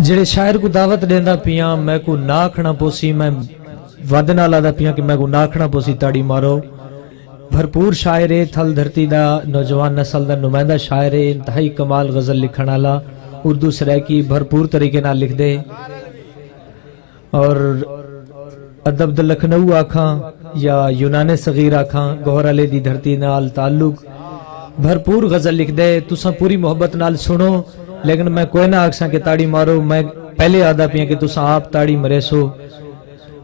जेड़े शायर को दावत देंदा पिया मैं को ना आखना पोसी, मैं वद ना लादा पिया कि मैं को ना आखना पोसी ताड़ी मारो। भरपूर शायर है, थल धरती दा नौजवान नस्ल दा नुमाइंदा शायर है, इंतहाई कमाल गजल लिखण वाला, उर्दू सराकी भरपूर तरीके नाल लिख दे। और अदब द लखनऊ आखा या यूनाने सगीर आखा, गौहर अली दी धरती नाल ताल्लुक, भरपूर गजल लिख दे। तुसा पूरी मोहब्बत नाल सुनो, लेकिन मैं कोई ना आखसा कि ताड़ी मारो। मैं पहले आदा पिया कि तुसा आप ताड़ी मरे सो।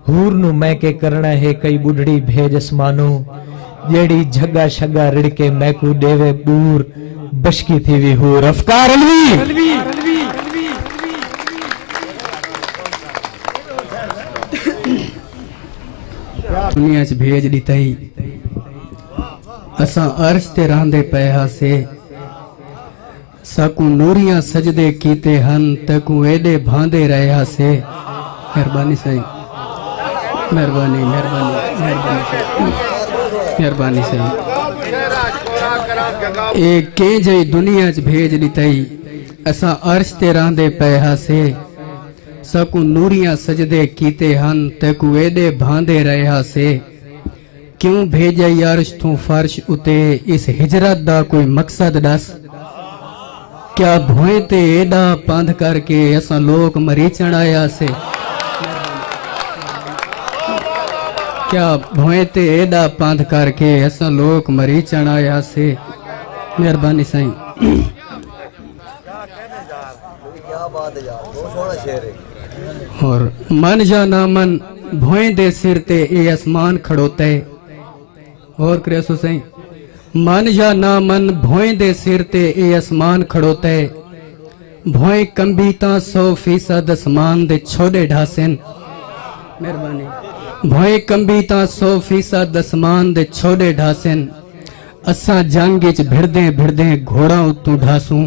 हूर नु मैं के करना है कई बुढ़ड़ी भेज असमानो, जेड़ी झग्गा शग्गा रिड़के मैं को देवे बूर, बशकी थी भी हूर अफकार अलवी। दुनिया च भेज दिताई असा अर्श ते रहंदे पे हासे, साकू नूरियां सजदे कीते हन तकू एडे भांदे रहे हासे। मेहरबानी साईं, मेहरबानी मेहरबानी मेहरबानी साईं। ए के जई दुनिया च भेज दिताई असा अर्श ते रहंदे पे हासे, साकू नूरियां सजदे कीते हन तकू एडे भांदे रहे हासे। क्यों भेजा अर्श तू फर्श उते, इस हिजरत दा कोई मकसद दस। क्या भोए ते एडा पंध करके असा लोग मरीचण आया से। क्या भोए ते एडा पंध करके असा लोग मरीचण आया से। मेहरबानी साईं। और मन जा ना मन भोए दे सिर ते ए आसमान खड़ोते। और क्रेसो सही मन या ना मन भोए दे सिर ते ए आसमान खड़ोते। भोए कंबी ता 100% आसमान दे छोड़े ढासेन। मेहरबानी। भोए कंबी ता 100% आसमान दे छोड़े ढासेन। असा जंग विच भिड़दे भिड़दे घोड़ा उतू ढासूं,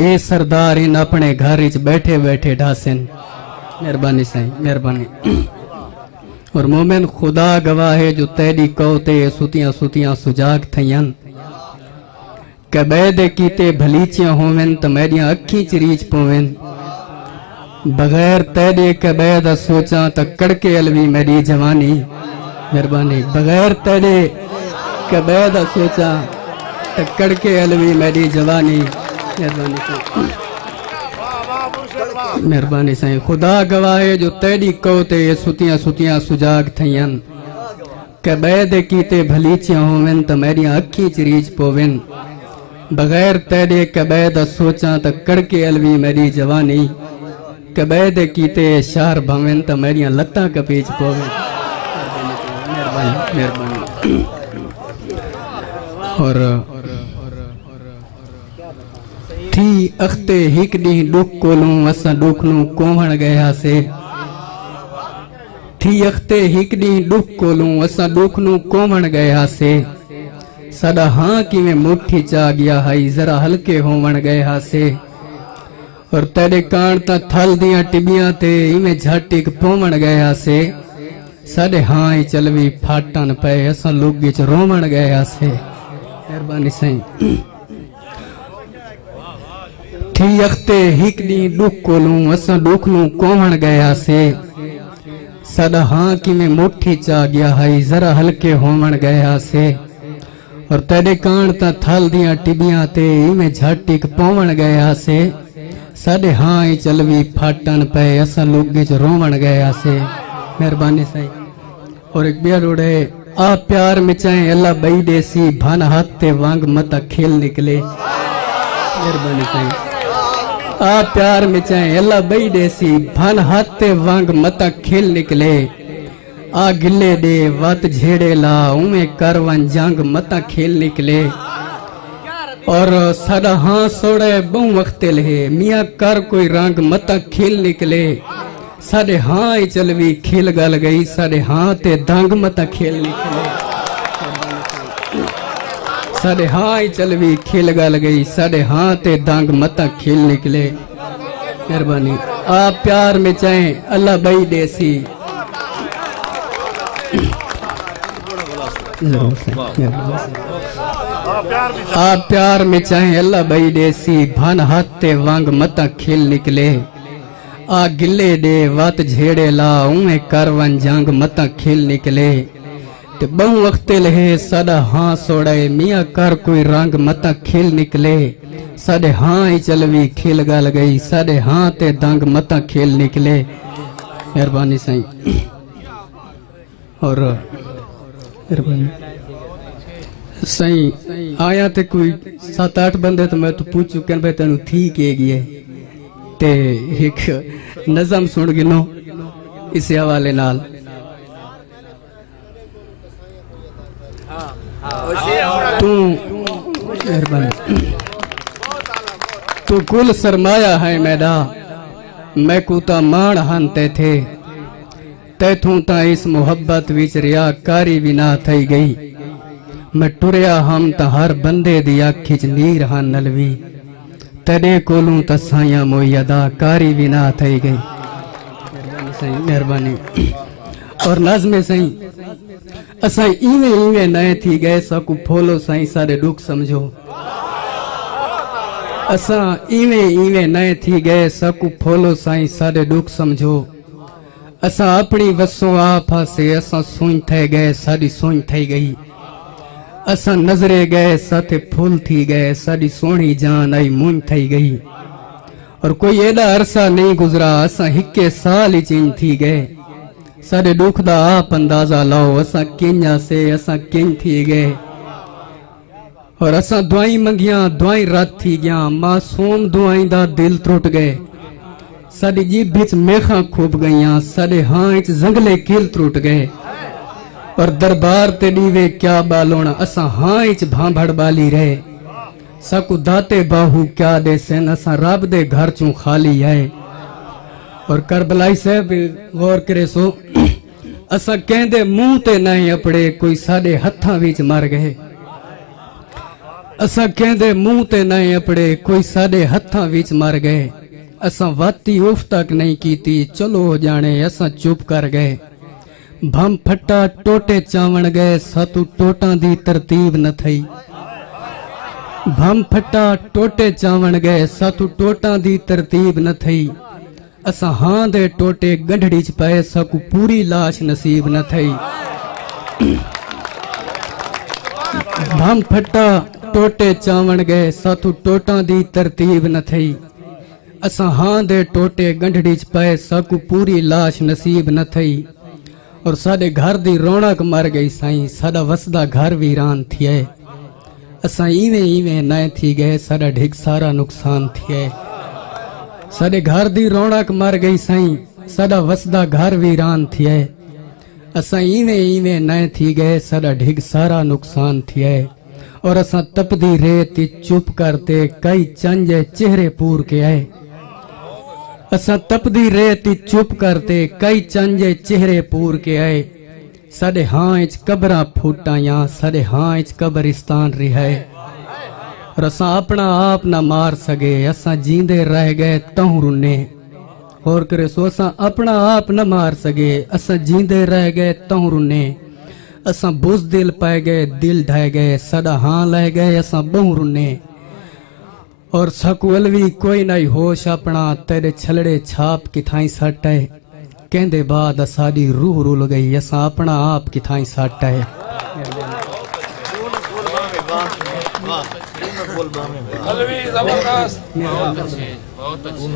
ए सरदार इन अपने घर विच बैठे बैठे ढासेन। मेहरबानी साईं, मेहरबानी। और मोमिन खुदा गवाह है जो तेरी कौते सुतियां सुतियां सुजाग थयन। कबैद कीते भलीचियां होवन तो मेरियां अखी चरीच पोवन। बगैर तेरे कबैद सोचा तो कड़के अलवी मेरी जवानी। मेहरबानी। बगैर तेरे कबैद सोचा तो कड़के अलवी मेरी जवानी। मेहरबानी मेहरबानी साईं। खुदा गवाह जो तेरी कौते सुतियां सुतियां सुजाग थयन। कबैद कीते भलीचियां होवन तो मेरियां अखी चरीच पोवन। बगैर तेरे कबैद सोचा तो कड़के अलवी मेरी जवानी। कबैद कीते शार भवन तो मेरियां लत्तां कपीच पोवन। मेहरबानी मेहरबानी। और थी अख्ते हिक डी दुख कोलू असा दुख नू कोवण गया से। थी अख्ते हिक डी दुख कोलू असा दुख नू कोवण गया से। सदा हाँ कि मैं मुट्ठी चा गया हाई जरा हल्के होवण गया से। और तेरे कान ता थल दियां टिबियां ते इवें झटिक पोवण गया से। सदे हाँ ही चलवी फाटन पे असा लुग च रोवण गया से। मेहरबानी साईं। थी अख्ते हिक दी दुख कोलू असा दुख नू कोवण गया से। सदा हाँ कि मैं मुट्ठी चा गया हाई जरा हल्के होवण गया से। और तेरे कान ता थल दियां टिबियां ते इवें झटिक पोवण गया से। सदे हाँ ही चलवी फाटन पे असा लुग च रोवण गया से। मेहरबानी साईं। और एक बिया रोड़े आ प्यार मिचाए अल्लाह बई देसी भन हाथ ते वांग मता खेल निकले। मेहरबानी साईं। आ प्यार मिचाए अल्लाह बई देसी भन हाथ ते वांग मता खेल निकले। आ गिले दे वत झेड़े ला उमे कर वन जंग मता खेल निकले। और सदा हाँ सोड़े बहु वक्ते लहे मियाँ कर कोई रंग मता खेल निकले। साडे हाँ ही चलवी खेल गल गई साडे हाँ ते दंग मता खेल निकले। साडे हाँ ही चलवी खेल गल गई साडे हाँ ते दंग मता खेल निकले। मेहरबानी। आप प्यार में चाहे अल्लाह बई देसी। आप प्यार में चाहे अल्लाह बई देसी भान हाथे वांग मता खिल निकले आ गिले दे वात झेड़े ला उमे करवन जंग मता खिल निकले ते बहु वक्ते लहे साडा हाँ सोड़े मियाँ कर कोई रंग मता खिल निकले साडे हाँ ही चलवी खिल गल गई साडे हाँ ते दंग मता खिल निकले। मेहरबानी साईं और साईं आया ते कोई 7-8 बंदे तो मैं तो पूछू कि भाई तेन थी के गए ते एक नज़म सुन गिनो इस हवाले नाल तू तू कुल सरमाया है मैदा मैं कूता मान हनते थे तैथू ता इस मोहब्बत विच रियाकारी भी ना थई गई मैं टुरिया हम ता हर बंदे दी अखी च नीर हां नलवी तेरे कोलू ता साया मोई अदाकारी भी ना थई गई। मेहरबानी और नज़्म सही असा इवे इवे नए थी गए सकू फोलो साईं सारे दुख समझो असा इवे इवे नए थी गए सकू फोलो साईं सारे दुख समझो असा अपनी वसो आप से असा सुई थे गए साड़ी सुई थई गई असा नजरे गए साथे फूल थी गए साड़ी सोनी जान आई मुंह थई गई और कोई एडा अरसा नहीं गुजरा असा हिके साल ही चिंग थी गए सारे दुख दा आप अंदाजा लाओ असा किंजा से असा किंग थी गए और असा दुआई मंगिया दुआई रात थी गया मासूम दुआई दा दिल त्रुट गए साडी जीभ विच मेखा खूब गईया साडे हाँ इच जंगले किल त्रुट गए और दरबार ते दीवे क्या बालोण असा हाँ इच भांभड़ बाली रहे सकू दाते बाहू क्या दे सेन असा रब दे घर चू खाली है। और करबलाई साहब गौर करे सो असा कहंदे मुंह ते नहीं अपड़े कोई साडे हत्थां विच मर गए असा कहंदे मुंह ते नहीं अपड़े कोई साडे हत्थां विच मर गए असा वाती उफ तक नहीं कीती चलो जाने असा चुप कर गए भम फट्टा टोटे चावण गए सातू टोटां दी तरतीब न थई भम फट्टा टोटे चावण गए सातू टोटां दी तरतीब न थई असा हाँ दे टोटे गंढड़ी च पए सकू पूरी लाश नसीब न थई भम फट्टा टोटे चावण गए सातू टोटां दी तरतीब न थई असा हाँ दे टोटे गंढड़ी च पए सकू पूरी लाश नसीब न थई और साडे घर दी रौनक मर गई साईं साडा वसदा घर वीरान थिए असा इवे इवे नए थी गए साडा ढिग सारा नुकसान थिए साडे घर दी रौनक मर गई साईं साडा वसदा घर वीरान थिए असा इवे इवे नए थी गए साडा ढिग सारा नुकसान थिए और असा तपदी रेत चुप करते कई चंजे चेहरे पूर के आए असा तपदी रेत चुप करते कई चंजे चेहरे पूर के आए साडे हाँ इच कबरा फूटाया साडे हाँ इच कब्रिस्तान रिहाए और असा अपना आप ना मार सके असा जींदे रह गए तहु रुने और करे सो असा अपना आप न मार सके असा जींदे रह गए तहु रुने असा बुज़दिल पाए गए दिल ढह गए साडा हाँ लह गए असा बहु रुने और सकवलवी कोई नहीं होश अपना तेरे छलड़े छाप किथाई सट है कहंदे बाद साडी रूह रुल गई असा अपना आप किथाई सट है। बहुत अच्छी